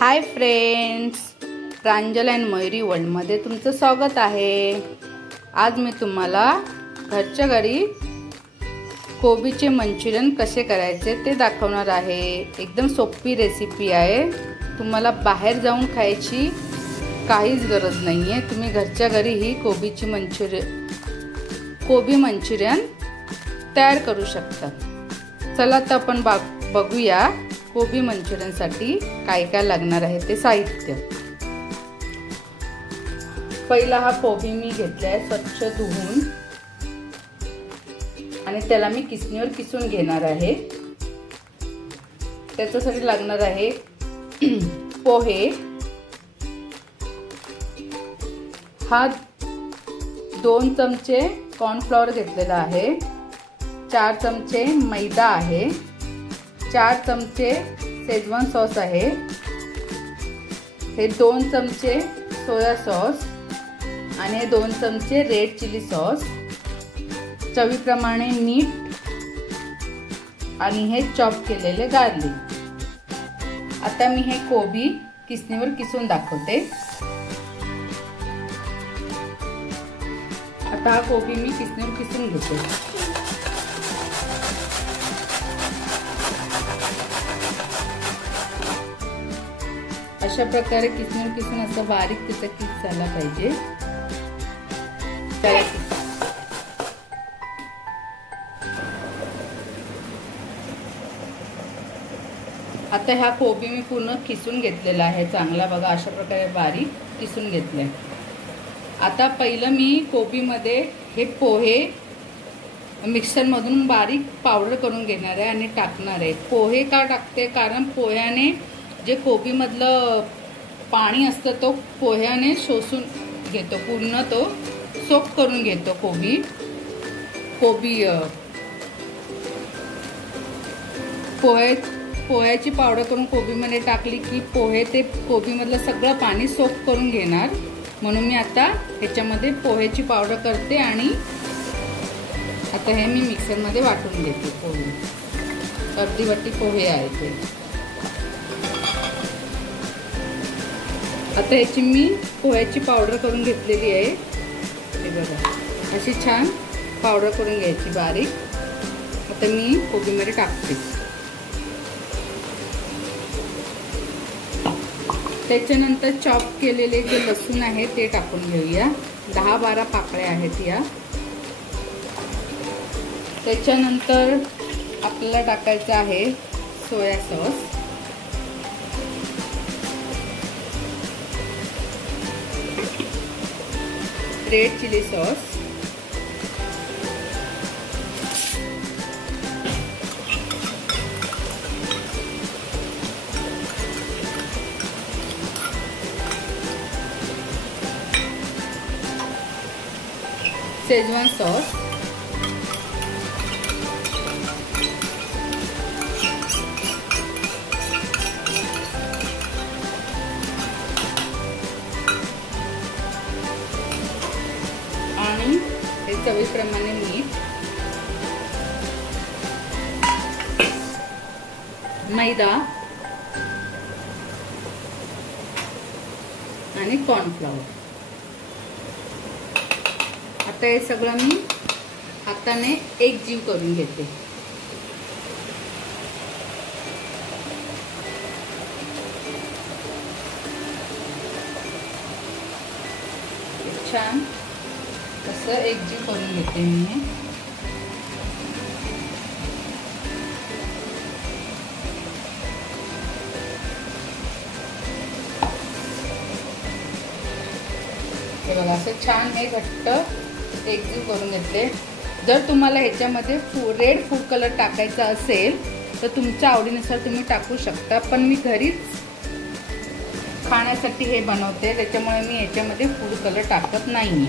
Hi friends, Pranjal and Mayuri वर्ल्डमध्ये तुमचं स्वागत आहे। आज मी तुम्हाला घरच्या घरी कोबीचे मंचुरियन कसे करायचे ते दाखवणार आहे। एकदम सोपी रेसिपी आहे। तुम्हाला बाहेर जाऊन खायची काहीच गरज नाही आहे। तुम्ही घरच्या घरी ही कोबी मंचुरियन तयार करू शकता। चला तर आपण बघूया कोबी मंचुरियनसाठी काय काय लागणार आहे ते साहित्य। पहिला हा कोबी मी घेतलाय स्वच्छ धुवून आणि त्याला मी किसणीवर किसून घेणार आहे। त्याच्यासाठी लागणार आहे पोहे, हा 2 चमचे कॉर्नफ्लॉवर घेतलेला आहे, 4 चमचे मैदा आहे, 4 चमचे शेजवान सॉस आहे, हे 2 चमचे सोया सॉस आणि 2 चमचे रेड चिली सॉस, चवीप्रमाणे मीठ आणि हे चॉप केलेले गार्लिक। आता मी हे कोबी किसणीवर किसून दाखवते। आता हा कोबी मी किसणीवर किसून घेते। अशा प्रकारे किसणीवर किसून असं बारीक त्याचा किस झाला पाहिजे। आता हा कोबी मी पूर्ण किसून घेतलेला आहे चांगला, बघा अशा प्रकारे बारीक किसून घेतलाय। आता पहिलं मी कोबीमध्ये हे पोहे मिक्सर मधून बारीक पावडर करून घेणार आहे आणि टाकणार आहे। पोहे का टाकते, कारण पोह्याने जे कोबी मधलं पाणी असतं तो पोह्याने शोषून घेतो, पूर्ण तो सोक करून घेतो। पोह्याची पावडर करून कोबीमध्ये टाकली की पोहे ते कोबी मधलं सगळं पाणी सोक करून घेणार। म्हणून मी आता ह्याच्यामध्ये पोह्याची पावडर करते आणि आता हे मी मिक्सर मध्ये वाटून घेते। पोहे अर्धी वाटी पोहे आहे ते। आता ह्याची मी पोह्याची पावडर करून घेतलेली आहे, हे बघा अशी छान पावडर करून घ्यायची बारीक। आता मी कोबीमध्ये टाकते। त्याच्यानंतर चॉप केलेले जे लसूण आहे ते टाकून घेऊया, 10-12 पाकळ्या आहेत या। त्याच्यानंतर आपल्याला टाकायचं आहे soya sauce, red chilli sauce, Schezwan sauce, आणि हे चवीप्रमाणे मीठ, मैदा आणि कॉर्नफ्लॉवर। आता हे सगळं मी हाताने एकजीव करून घेते। छान असं एकजीव करून घेते मी। हे बघा असं छान हे घट्ट एकजीव करून घेतले। जर तुम्हाला ह्याच्यामध्ये रेड फूड कलर टाकायचा असेल तर तुमच्या आवडीनुसार तुम्ही टाकू शकता, पण मी घरीच खाण्यासाठी हे बनवते त्याच्यामुळे मी ह्याच्यामध्ये फूड कलर टाकत नाही।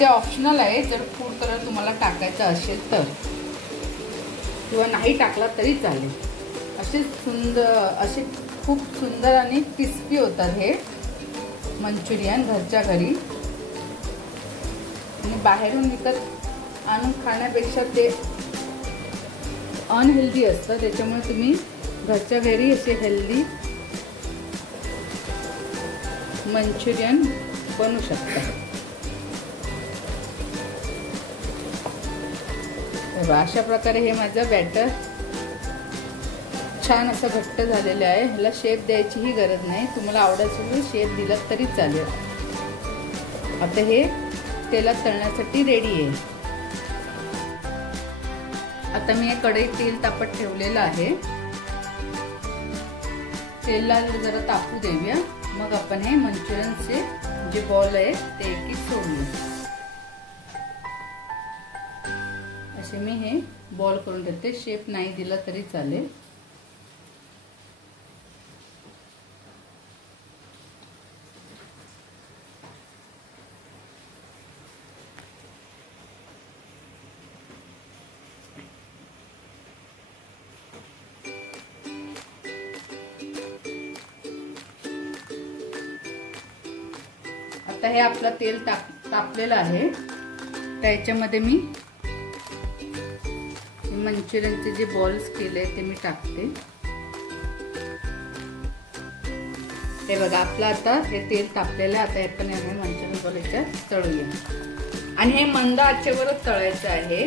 ते ऑप्शनल आहे, जर फूड कलर तुम्हाला टाकायचा असेल तर, किंवा नाही टाकला तरी चालेल। असे खूप सुंदर आणि क्रिस्पी होतात हे मंचुरियन घरच्या घरी। आणि बाहेरून विकत आणून खाण्यापेक्षा ते अनहेल्दी असतं, त्याच्यामुळे तुम्ही घरच्या घरी असे हेल्दी मंचुरियन बनवू शकता। अशा प्रकारे हे माझं बॅटर छान असं घट्ट झालेलं आहे। ह्याला शेप द्यायची ही गरज नाही, तुम्हाला आवडत असेल शेप दिला तरी चालेल। आता हे तेलात तळण्यासाठी रेडी आहे। आता मी एक कढईत तेल तापत ठेवलेलं आहे। तेलला जरा तापू देऊया, मग आपण हे मंचुरियनचे जे बॉल आहे ते एक एक सोडूया। असे मी हे बॉल करून ठेवते, शेप नाही दिला तरी चालेल। आता हे आपलं तेल तापलेलं आहे, त्याच्यामध्ये मी मंचुरियनचे जे बॉल्स केले ते मी टाकते। हे बघा आपलं आता हे तेल तापलेलं आहे। आता आपण हे मंचुरियन बॉल याच्यात तळूया आणि हे मंद आचेवरच तळायचं आहे।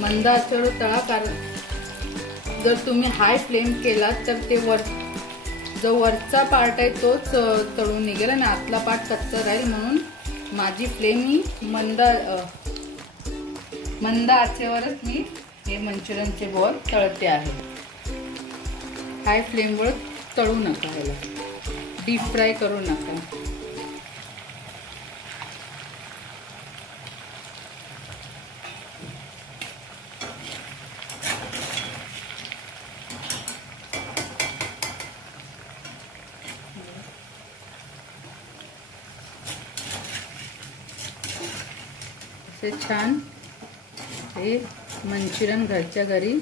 मंद आचेवर तळा, कारण जर तुम्ही हाय फ्लेम केला तर ते जो वरचा पार्ट आहे तोच तळून निघेल आणि आतला पार्ट कच्चा राहील। म्हणून माझी फ्लेम ही मंद आचेवरच मी हे मंचुरियनचे बॉल तळते आहे। हाय फ्लेमवर तळू नका, ह्याला डीप फ्राय करू नका। असे छान हे मंचुरियन घरच्या घरी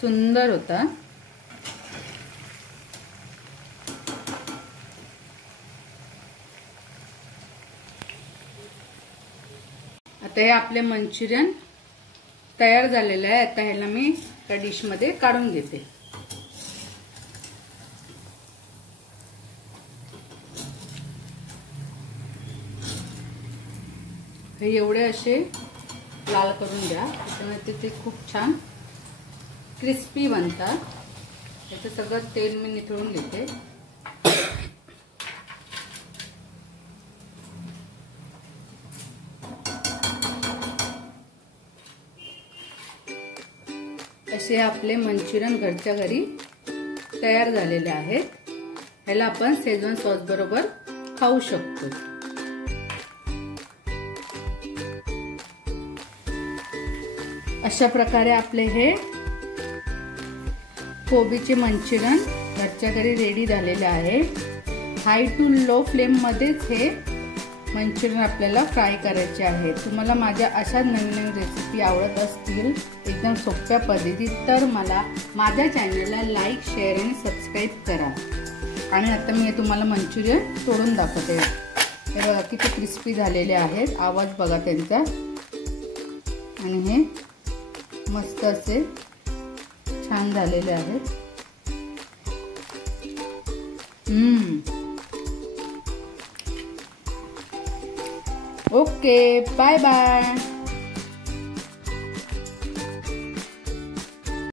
सुंदर होता। आता हे आपले मंचुरियन तयार झालेलं आहे। आता ह्याला मी त्या डिश मध्ये काढून घेते। हे एवढे असे लाल करून द्या, त्याच्यामुळे ते खूप छान क्रिस्पी बनतात। याचं सगळं तेल मी निथळून घेते। असे आपले मंचुरियन घरच्या घरी तयार झालेले आहेत। ह्याला आपण शेजवान सॉस बरोबर खाऊ शकतो। अशा प्रकारे आपले हे कोबीचे मंचुरियन घरच्या घरी रेडी झालेले आहे। हाय टू लो फ्लेम मध्येच हे मंचुरियन आपल्याला फ्राय करायचे आहे। तुम्हाला माझ्या अशा नवीन नवीन रेसिपी आवडत असतील एकदम सोप्या पद्धतीत तर मला माझ्या चॅनलला लाईक, शेअर आणि सबस्क्राईब करा। आणि आता मी तुम्हाला मंचुरियन तोडून दाखवते। हे बघा किती क्रिस्पी झालेले आहेत, आवाज बघा त्यांचा। आणि हे मस्त असे छान झालेले आहेत। Okay, bye bye.